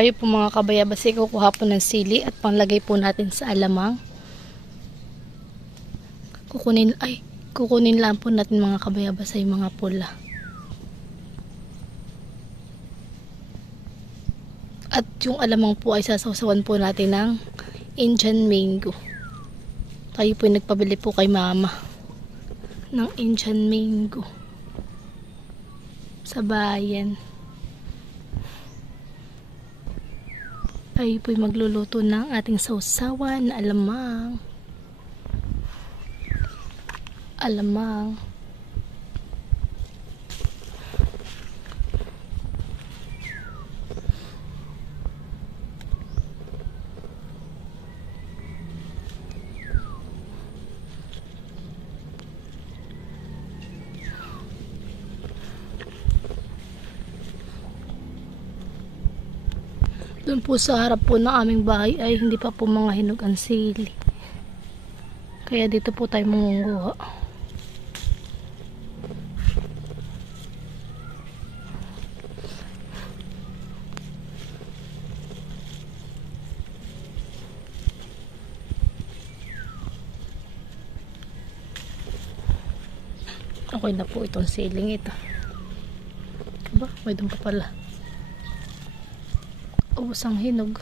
Tayo po mga kabayabas, kukuha po ng sili at panglagay po natin sa alamang. Kukunin lang po natin mga kabayabas ay mga pula. At yung alamang po ay sasawsawan po natin ng Indian mango. Tayo po nagpabili po kay mama ng Indian mango sa bayan. Tayo po'y magluluto ng ating sausawan na alamang. Doon po sa harap po ng aming bahay ay hindi pa po mga hinog ang sili. Kaya dito po tayo mangunguha. Okay na po itong siling ito. Aba, may doon pa pala. Ubos ang hinog.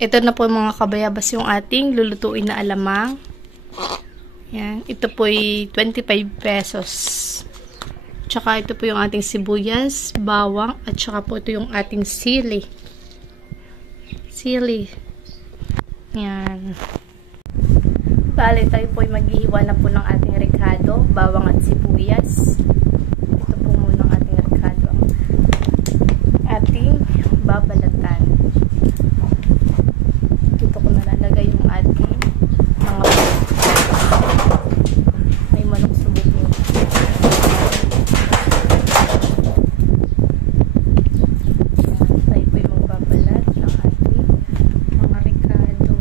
Ito na po mga kabayabas yung ating lulutuin na alamang. Yan. Ito po ay 25 pesos. Tsaka ito po yung ating sibuyas, bawang, at tsaka po ito yung ating sili. Yan. Bale, tayo po ay maghihiwa na po ng ating rekado, bawang at sibuyas. Ito po muna ang ating rekado. Ating babalatan. Dito ko nalalagay yung ating mga may manok sa buto. Tayo po ay magbabalat ng ating mga rekado.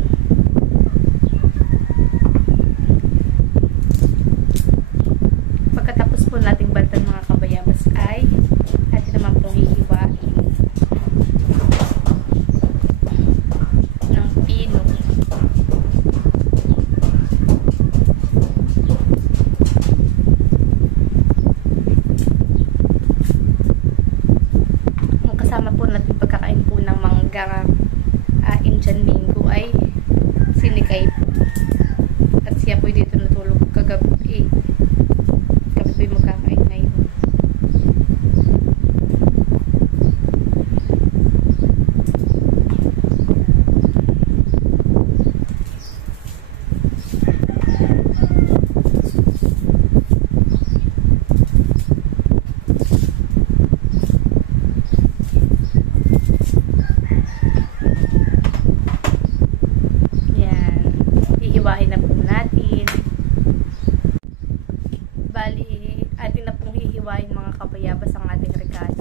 Pagkatapos po nating balatan mga kabayabas ay atin naman pong hihiwain ng pino. Ang kasama po natin pagkakain po ng mangga Indian mango ay sinikay po. At siya po dito natulog kagabi. Kami po'y magkakain na yun. Yan. Hihiwain na po natin. Bali, atin na pong hihiwain mga kabayabas ang ating rekado.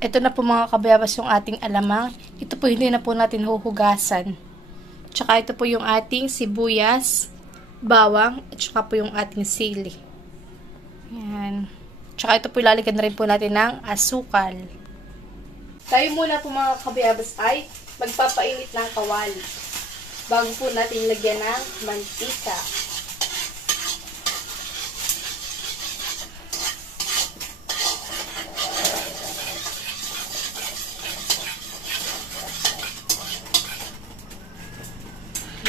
Ito na po mga kabayabas yung ating alamang. Ito po hindi na po natin huhugasan. Tsaka ito po yung ating sibuyas, bawang, at tsaka po yung ating sili. Yan. Tsaka ito po ilalagyan na rin po natin ng asukal. Tayo muna po mga kabayabas ay magpapainit ng kawali bago po natin lagyan ng mantika.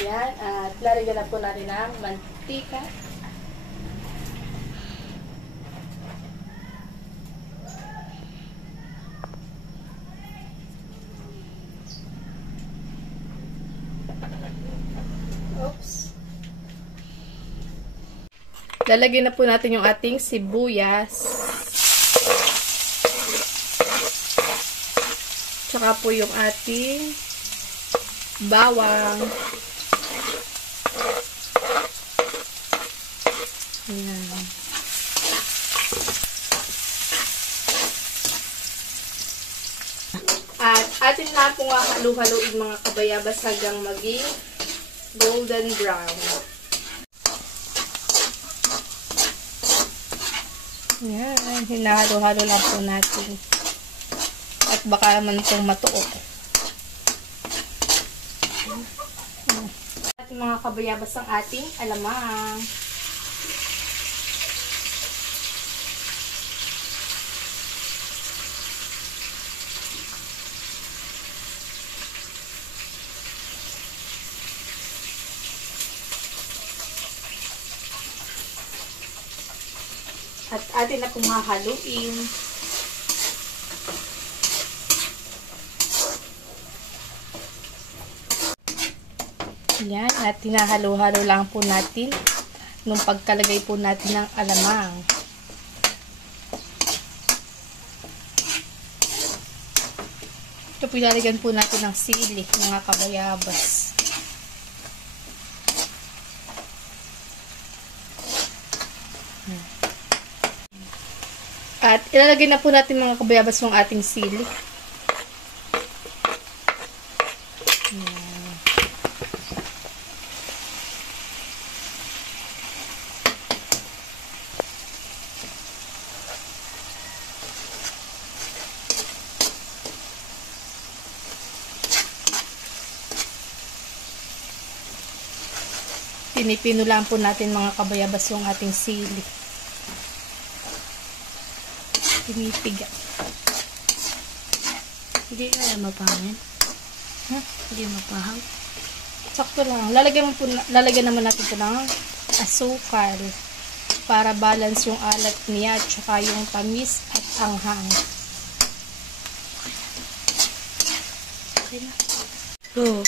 Yan, at lalagyan na po natin ng mantika. Oops. Lalagyan na po natin yung ating sibuyas. Tsaka po yung ating bawang. Ayan. At atin na po nga halu-haluin mga kabayabas hanggang maging golden brown. Ayan. Hinahalo-halo lang po natin. At baka naman itong matuok. At mga kabayabas ang ating alamang. At atin na pong hahaluin. Yan. At hinahalo-halo lang po natin nung pagkalagay po natin ng alamang. Ito po ilalagyan po natin ng sili, mga kabayabas. At ilalagay na po natin mga kabayabas yung ating sili. Pinipino lang po natin mga kabayabas yung ating sili. Pinipiga. Hindi kaya mapangin. Ha? Hindi mapahang. Sakto lang. Lalagyan naman natin ito ng asukal para balance yung alat niya at saka yung tamis at anghang. Okay na. Go.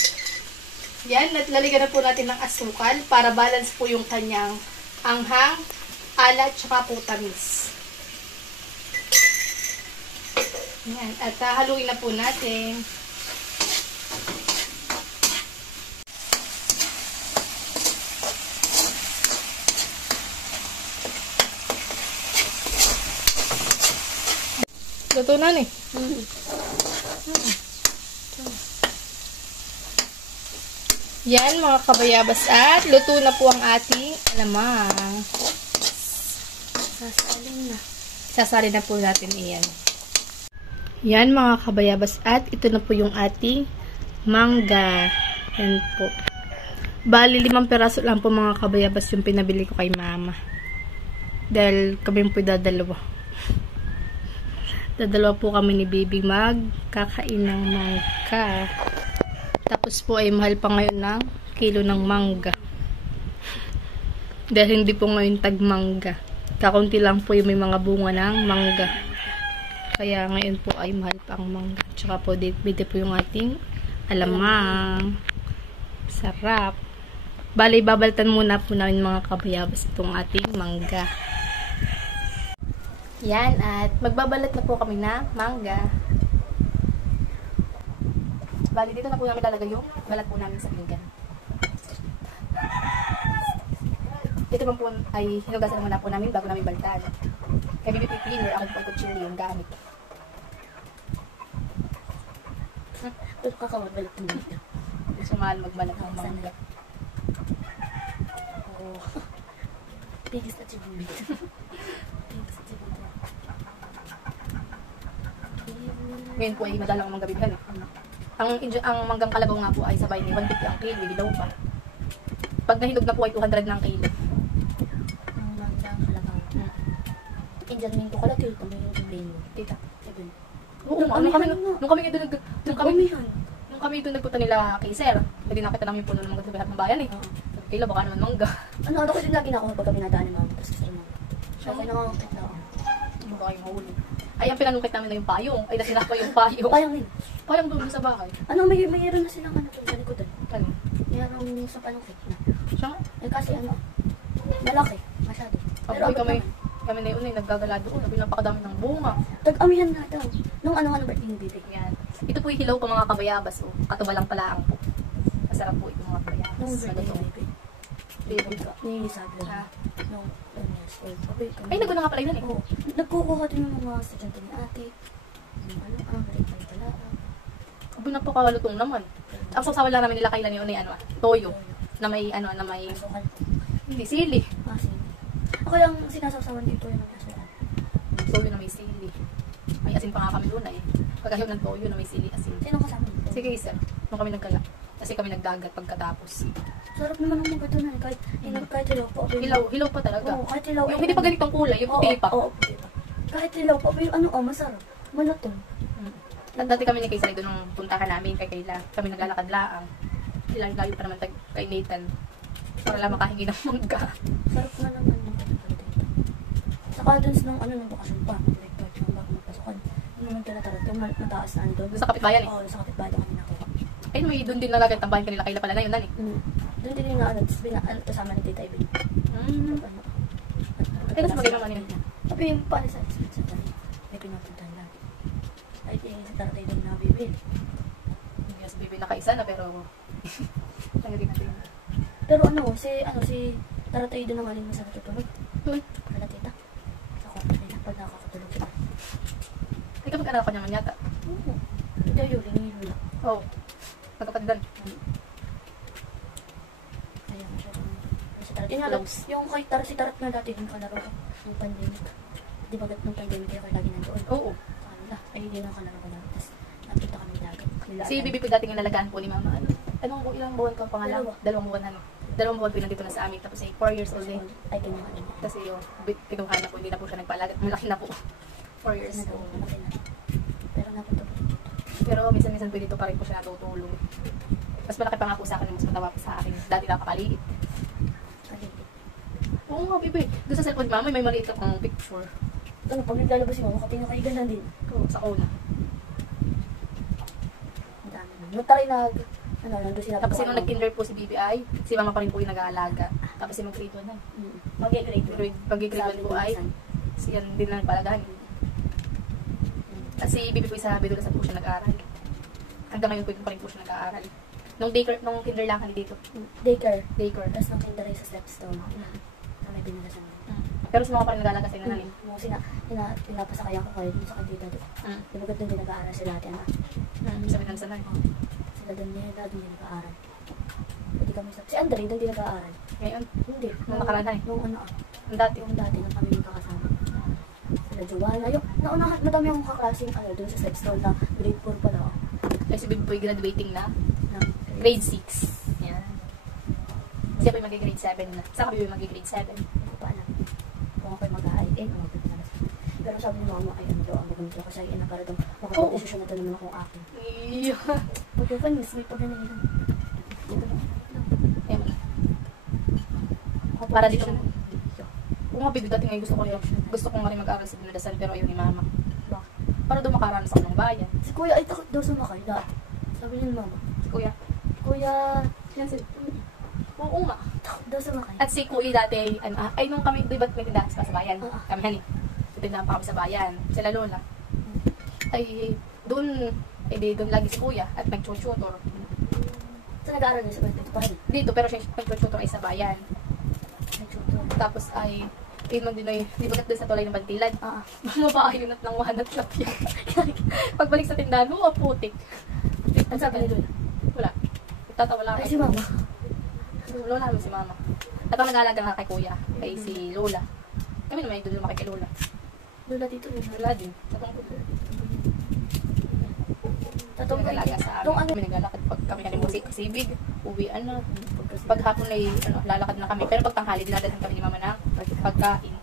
Yan, lalagyan na po natin ng asukal para balance po yung kanyang anghang, alat, at saka po tamis. Yan. At haluin na po natin. Luto na ni. Yan mga kabayabas at luto na po ang ating alamang. Sasalin na. Sasalin na po natin iyan. Yan mga kabayabas at ito na po yung ating mangga. Yan po. Bali 5 peraso lang po mga kabayabas yung pinabili ko kay mama. Dahil kami po dadalawa. Dadalawa po kami ni baby magkakain ng mangga. Tapos po ay mahal pa ngayon ng kilo ng mangga. Dahil hindi po ngayon tag-mangga. Kakunti lang po yung may mga bunga ng mangga. Kaya ngayon po ay mahal pa ang mangga. Tsaka po dito po yung ating alamang. Sarap. Bali, babaltan muna po namin mga kabayabas itong ating mangga. Yan, at magbabalat na po kami na mangga. Bali, dito na po namin lalagay yung balat po namin sa pinggan. Dito naman po ay hinugasan muna po namin bago namin baltan. Kaya BBP cleaner, ako po ay kutsilyo yung gamit. Pero kakawag balat ng dito. Sumahal magbalak ng mangga. Oo. Biggest achievement. Biggest achievement. Ngayon po ay madalang ang mangga bibihan eh. Ang manggang kalabaw nga po ay sabay ni 150 ang kilo, hindi daw pa. Pag nahinog na po ay 200 na ang kilo. Ang manggang kalabaw. Indian mango ko lang kayo kami yung mango. Tita. Seven. Oo, nung kami doon nung kami doon nagpunta nila kay Sir, hindi nakita namin puno ng mangga sa lahat ng bayan eh. Sabi kay baka naman mangga. Ano ako din lagi na ako pag kami nadaan ni mama. Tapos gusto naman. Siya kayo nakakakit na ako. Ano ba kayo mahuli? Ay, ang pinanungkit namin na yung payong. Ay, nasira pa yung payong. Payang din. Payong doon sa bahay. Ano, mayroon na silang ano doon sa likodan. Ano? Mayroon sa panungkit na. Siya? Eh kasi ano, malaki. Masyado. Ako abot kami naman. na yun ay naggagala doon. Sabi napakadami ng bunga. Tag-amihan na daw. Nung ano birthday ni Bibi. Yan. Ito po yung hilaw ko mga kabayabas. Oh. Katubalang palaang po. Masarap po itong mga kabayabas. Nung birthday ni Bibi. Baby. Ni Isabel. Ah. Nung years old. Sabi kami. Ay, naguna nga pala yun eh. Oo. Nagkukuha din yung mga estudyante ni ate. Grade 5 pala. Sabi napakalutong naman. Ang sasawa lang namin nila kailan yun ay ano, toyo. Na may ano, na may Masukal. hindi sili. Kasi, ako lang sinasasawan dito yung nagkasukan. Toyo na may sili. May asin pa nga kami doon eh. Pagkahiw ng toyo na may sili asin. Sino kasama dito? Sige sir, nung kami nagkala. Kasi kami nagdagat pagkatapos. Sarap naman ang mga doon. Kahit hilaw pa. Hilaw pa talaga. Oo, kahit hilaw. Yung hindi pa ganitong kulay, yung puti pa. Oo, puti pa. Kahit hilaw pa. Pero ano, masarap. Malatong. At dati kami ni Kaysay doon nung puntahan namin kay Kayla. Kami naglalakad laang. Layo pa naman kay Nathan. Para lang makahingi ng mangga. Sarap nga naman yung dito. Saka dun nung ano nung bakasyon pa. Like, yung bago magpasukan. Yung nagtala-tarat. Yung mataas na ano doon. Doon sa kapitbayan eh. Oo, sa kapitbahay doon kami nakuha. Ay, may doon din nalagay tambahin kanila Kayla pala na yun, nani. Doon din yung ano, kasama ni Tita Ibin. Ano? Ay, mas magay naman yun. Sabi yung pala sa tali. May pinupuntahan lang. Ay, sa taratay doon na bibil. Yes, bibi na kaisa na pero tanggapin natin. Pero si taratay doon naman yung masarap tutulog. Kala tita. Sa kwarto nila pag nakakatulog sila. Ay, kapag anak ko naman yata. Oo. Ito yung lingin nila. Oo. Magkapatidan. Ayun, siya. Si tarat. Yung kay tarat, si tarat nga dati yung kalaro ko. Nung pandemic. Di ba nung pandemic kaya kayo lagi nandoon? Oo. Sa kanila. Ay, hindi na kalaro ko lang. Tapos, nakita kami dagat. Si Bibi po dating nalagaan po ni Mama. Anong ilang buwan ka pangalan? Dalawang buwan ano. Dalawang buwan po nandito na sa amin. Tapos ay 4 years old eh. Ay, ganyan ka Kasi yung kinuha na po, hindi na po siya nagpaalaga. Malaki na po. 4 years na. old. Malaki na. Pero napatulog dito. Pero minsan-minsan po dito pa rin po siya natutulog. Mas malaki pa nga po sa akin, mas matawa pa sa akin. Dati napakaliit. Kaligit. Oo nga, Bibi. Doon sa cellphone ni Mama, may maliit akong picture. Ano, pag naglalabas si mama, kapinakaigan na din. Oo, sa una. Ang dami na. Nung taray nandun sila. Tapos nung nag-kinder po si BBI, si Mama pa rin po yung nag-aalaga. Tapos yung mag-grade 1 na. Mag-grade. Pag-grade 1 po ay, siyan din na nagpalagahan. Kasi Bibi po sa Bedulas po siya nag-aaral. Hanggang ngayon po pa rin po siya nag-aaral. Nung kinder lang kami dito. Daycare. Daycare. Tapos nung kinder sa Stepstone. Na may binalasan. Pero si Mama pa rin nag-aalaga sa inyo Yung pinapasakayan ko kayo dun sa kandida doon. Dibagat doon din nag-aaral sila ate anak. Sa Binansanan. Sila doon din nag-aaral. Pwede kami sa... Si Andre doon din nag-aaral. Ngayon? Hindi. Nung nakaraan ay? Nung ano Ang dati. Yung dati nung kami magkakasama. Sila Joanna. Yung naunahan, madami akong kaklaseng doon sa Stepstone na grade 4 pa na ako. Ay si Bibi po graduating na. Na Grade 6. Yan. Siya po yung mag-grade 7 na. Saan ka Bibi mag-grade 7? Hindi ko pa alam. Kung ako'y mag-i-8 o mag-pinalas. Pero sabi ni mama, ay ano daw ang maganda kasi ay ina para daw makapag-desisyon na naman akong akin. Iyo. Pagkupan, miss, may pagkanagilan. Dito na. Ayan mo na. Para dito. Kung nga Bibi, dati ngayon gusto ko nga rin mag-aaral sa Binadasan pero ayaw ni Mama. Para daw makaranas ako ng bayan. Si kuya ay takot daw sumakay dati. Sabi niya ni mama, Si Kuya. kuya, Yan si... Oo nga. takot daw sumakay. At si Kuya dati, ay nung kami, di ba may tindahan pa sa bayan? Kami hani. Tindahan pa kami sa bayan. Sila Lola. Ay, doon lagi si Kuya at nag-tutor. Saan nag-aaral niya sa bayan? Dito pa rin. Dito, pero siya nag-tutor ay sa bayan. Nag-tutor. Tapos ay, man din ay, di ba doon sa tulay ng Bantilan? Mabaayun at nang wanat lang yan. Pagbalik sa tindahan, putik. Ang sabi ni Lola? Wala. Tatawa lang. Ay, si mama. Lola namin si mama. At ang nag-aalaga nga kay kuya, kay si Lola. Kami naman yung lumaki kay Lola. Lola dito. Lola din. Tatong Nag-aalaga sa amin. Kami naglalakad pag kami halimusi kasi big. Uwian na. Pag hapon ay lalakad na kami. Pero pag tanghali, dinadalhan kami ni mama ng pagkain.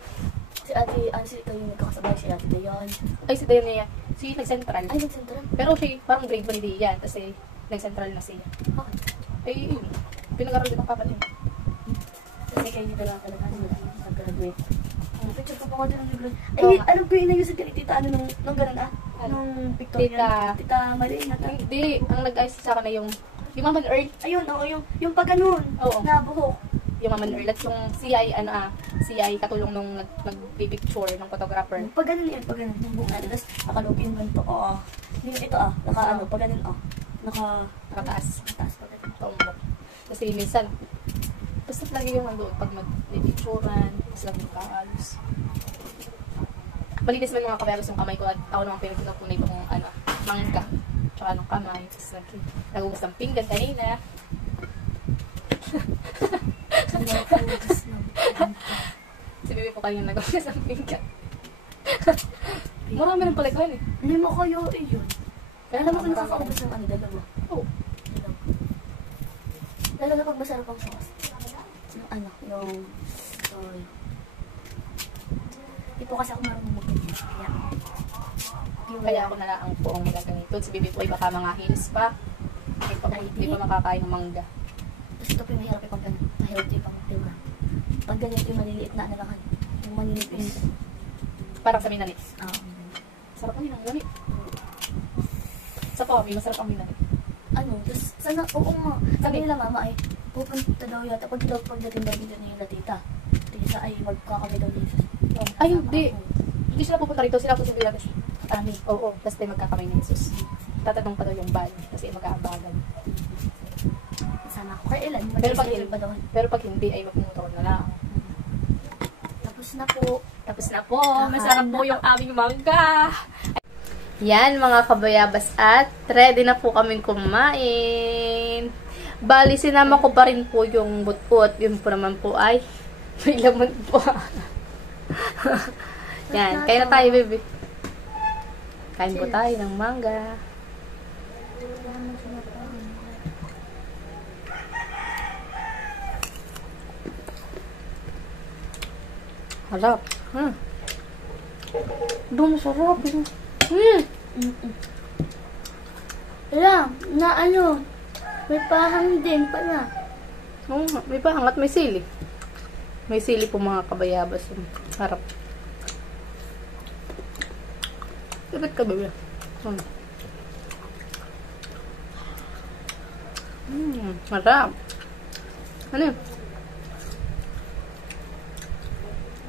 Si ate, si kayo nagkakasabay si ate Dayan. Ay, si Dayan niya. Si nag-central. Ay, nag-central. Pero siya parang grade 1 ni Dayan. Kasi nag-central na siya. Bakit? Ay, yun. Pinag-aral din ang papa niya. Kasi kayo dito lang talaga nag-graduate. Picture ko pa ko din nag-graduate. Ay, Oo nga. alam ko yung inayusin ka ni tita, nung ganun nung Victorian. Tita Marie na Hindi. Ang nag-ayos sa akin na yung Mama Earl. Ayun, oo, yung pag ganun. Oo. Na buhok. Yung Mama Earl. At yung CI, CI katulong nung nag-picture ng photographer. Pag ganun yun, pag ganun. Yung buhok natin. Tapos nakalugin ganito. Oo. Yung ito naka ano, pag ganun Nakataas. Nakataas pag ganun. Tumbok. Kasi minsan, basta lagi yung nandoon pag mag-picturean, basta lagi yung kaalos. Malinis man mga kaberos yung kamay ko at ako naman pinagtutunan itong mangga. Tsaka ng kamay. Tapos nagugas ng pinggan kanina. Si Bibi po kayo nagugas ng pinggan. Marami ng palagwan eh. Hindi mo kayo yun. Kaya Alam mo kung marami nakakaubos ng dalawa. Oo. Lalo na pag masarap ang sauce. Yung soy. Hindi po kasi ako marunong mag-ganyan. Kaya ako na lang ang poong nagaganito. Si Bibi po ay baka mga heels pa. Hindi pa makakain ng mangga. Tapos ito po yung mahirap pag ganun. Mahirap ito yung pang-tima. Pag ganyan yung maliliit na lang. Yung maninipis. Parang sa minanis. Oo. Sarap ang hinang gamit. Sa Pomi, masarap ang minanis. Tapos sana, oo nga. Sabi nila mama ay, pupunta daw yata. Pagdating daw dito nila tita. Tita ay magkakami daw dito. Ay, hindi. Hindi sila pupunta rito. Sila po si Bilagas. Oo. Tapos tayo magkakamay ni Jesus. Tatanong pa daw yung bal. Kasi mag-aabagan. Sana ako. Kaya ilan? Pero pag hindi, ay magmumotor na lang. Tapos na po. Tapos na po. Masarap po yung aming mangga. Yan mga kabayabas at ready na po kaming kumain. Bali, sinama ko pa rin po yung butbut. Yun po naman po ay may laman po. Yan, kain na tayo, baby. Kain po tayo ng mangga. Harap. Doon, sarap. Wala, may pahang din pala. Oo, may pahang at may sili. May sili po mga kabayabas. Harap. Dapat ka, baby. Harap. Ano yun?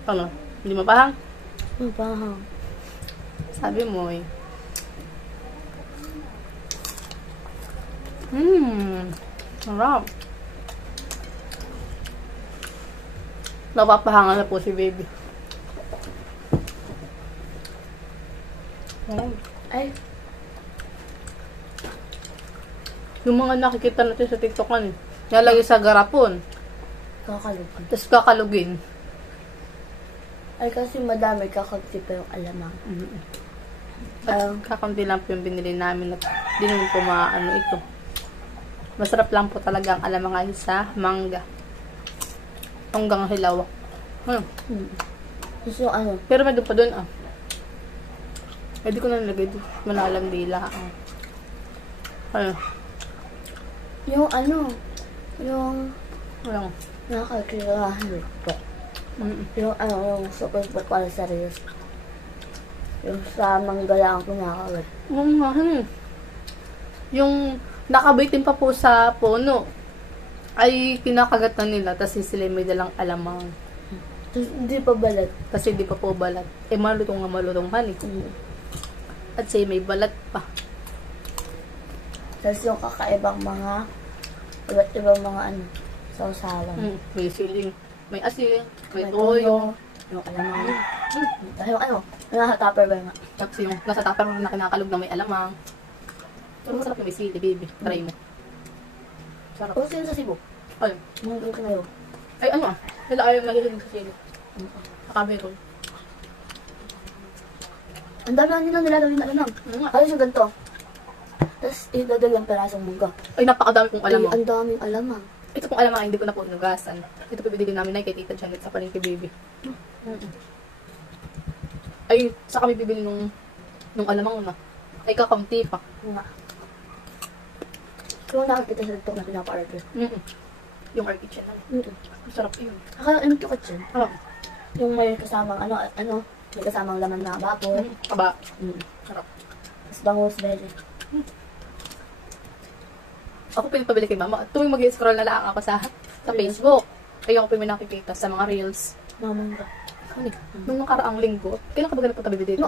Ano? Hindi mapahang? May pahang. Sabi mo eh. Sarap. Napapahangan na po si baby. Ay, Yung mga nakikita natin sa TikTok kan eh. Nalagay sa garapon. kakalugin. Tapos kakalugin. Ay, kasi madami kakagti pa yung alamang. At kakunti lang po yung binili namin at di naman po maano ito. Masarap lang po talaga ang alamang sa mangga. Hanggang hilawak. Gusto yung Pero may doon pa doon Pwede ko na nilagay doon. Malalang dila. yung Walang. nakakilalahan ito. Yung super para serious. Yung sa manggala ang kinakawit. Yung nakabitin pa po sa puno ay kinakagat na nila tapos sila may dalang alamang. Tapos hindi pa balat. Kasi di pa po balat. Malutong han eh. At say may balat pa. Tapos yung kakaibang mga iba't ibang mga sausawan. May siling, may asin, may toyo. Yung alamang. Yung nasa tupper ba nga? Tapos yung nasa tupper na kinakalog na may alamang. Pero masarap yung may sili, baby. Try mo. Sarap. O, sino sa Cebu? Ayun. Mga ganito na yun. Ay, ano ah. Nila ayaw mahilig sa sili. Nakameron. Ang dami na nila nilalawin na alamang. Ayos yung ganito. Tapos, idadal yung perasong mungga. Ay, napakadami kong alam mo. Ang daming alamang. Ito pong alamang, hindi ko na po inugasan. Ito po binili namin na kay Tita Janet sa Palengke Baby. Ay, sa kami bibili nung alamang na. Ay, kakaunti pa. Nga. Kung nakakita sa TikTok na pinapa-order. Yung our kitchen na. Masarap yun. Akala yung tukot yun. Oh. Yung may kasamang may kasamang laman na baboy. Kaba. Mm. Sarap. Tapos bangus belly. Ako pinapabili kay mama. Tuwing mag-scroll na lang ako sa Facebook. Ayun ako po may nakikita sa mga reels. Mamangga. Ano? Nung nakaraang linggo, kailan ka ba ganun punta dito?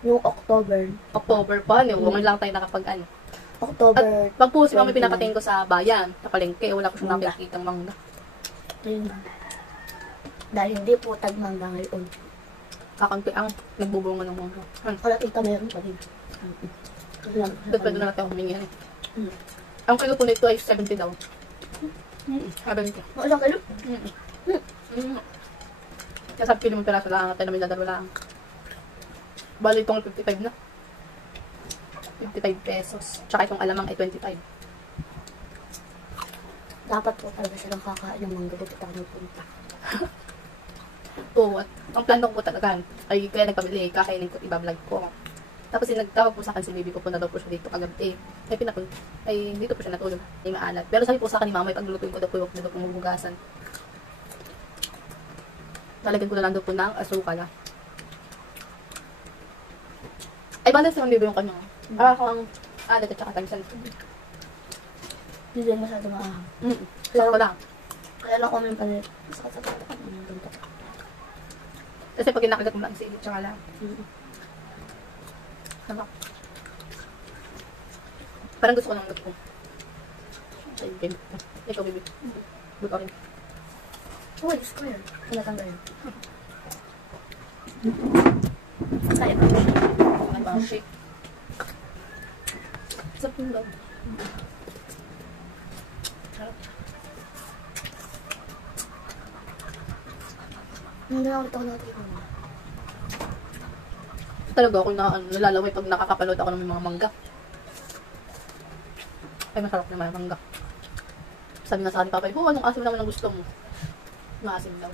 Yung October. October pa, huwag lang tayo nakapag-ano. October. Pag po si mami pinapatingin ko sa bayan, sa palengke, wala ko siyang nakikitang mangga. Ayun na. Dahil hindi po tagmangga ngayon. Kakampi ang nagbubunga ng mangga. Kala tita meron pa din. Depende na natin humingi yan. Mm. Ang kilo po nito ay 70 daw. Sabi nito. Ilang kilo? Kaya sabi kilo mong piraso lang, tayo namin dadalo lang. Bali itong 55 na. 55 pesos. Tsaka itong alamang ay 25. Dapat po talaga silang kakain ng mangga dito tayo punta. Oo, at ang plano ko talaga ay kaya nagpabili, kakainin ko, ibablog ko. Tapos nagtawag po sa akin si baby ko, punta daw po siya dito kagabi. Ay dito po siya natulog, ay maalat. Pero sabi po sa akin ni mama, paglulutuin ko daw po yung daw po mabugasan. Talagyan ko na lang daw po ng asukal. Ay, balance naman baby yung kanyang. Parang alat at saka tangisan. Hindi din masyado maahang. Sakto lang. Kaya lang kami yung panit. Sakit sa pala. Ganito. Kasi pag inakagat mo lang sa ilit, tsaka lang. Sama. Parang gusto ko ng luto ko. Ay, baby. Ikaw, baby. Luto rin. Uy, square. Pinatanggal yun. Kaya ba? Ang bang shake. Sa pinggan. Sarap. Hindi ako ito natin ko. Talaga ako nalalaway pag nakakapanood ako ng mga mangga. Ay, masarap na mga mangga. Sabi nga sa akin, Papa, anong asim naman ang gusto mo? Maasim daw.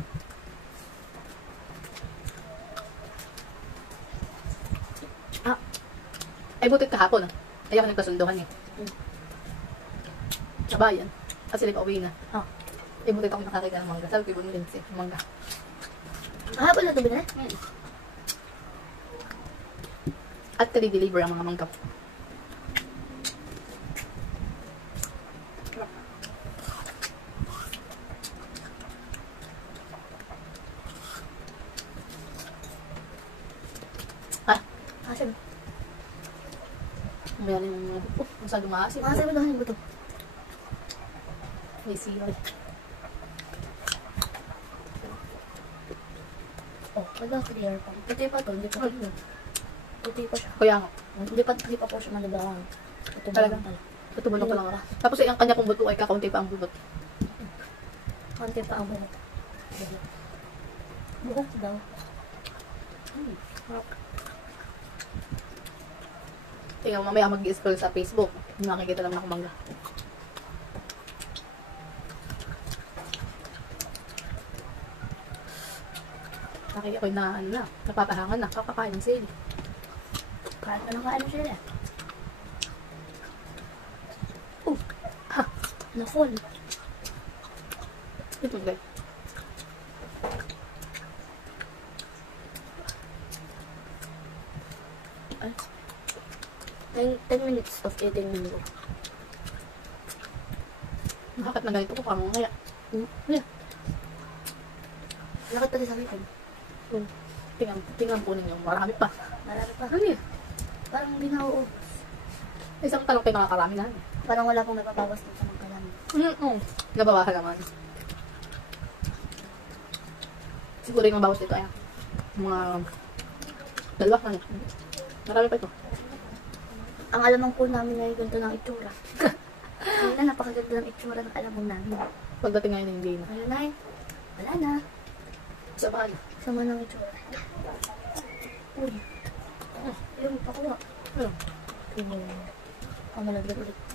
Ay, butit kahapon. Ayaw ko nagkasunduhan eh. Sa bayan. Kasi nag-uwi na. Ay, butit ako nakakita ng mangga. Sabi ko, ibon mo din si mangga. Hapon na ito ba na? At kali-deliver ang mga mangga. Asim. Mayroon yung mga masyadong maasim. Asim na yung buto. May sili. Oh, wala clear pa. Puti pa to, hindi pa clear. Puti pa siya. Kaya nga. Hindi pa po siya malabawang. Ito ba Talaga? lang pala? Tutubulong ko lang ako. Tapos ang kanya pong buto ay kakaunti pa ang bubot. Konti pa ang buhok. Buhok daw. Tingnan mo, mamaya mag-scroll sa Facebook. Nakikita naman ako mangga. Nakikita ko na, napapahangan na, kakakain ng sili. Kahit na nakaano siya eh. Na-full. Ito guys. Ay. 10 minutes of eating mango. Bakit na ganito ko parang kaya? Lakad pa din sa akin. Tingnan po ninyo, marami pa. Marami pa. Ano yun? Parang hindi na uubos. Isang talong kayo nakakarami na. Parang wala pong napabawas dito sa mga kalami. Nabawasan naman. Siguro yung mabawas dito ay mga dalawa na. Marami pa ito. Ang alamang po namin ay ganito ng itsura. Ayun na, napakaganda ng itsura ng alamang namin. Pagdating ngayon ng day na. Ayun na, wala na. Sama na. Sama ng itsura. Uy. Ayun, pakuha. Ano? Kamalagyan ulit.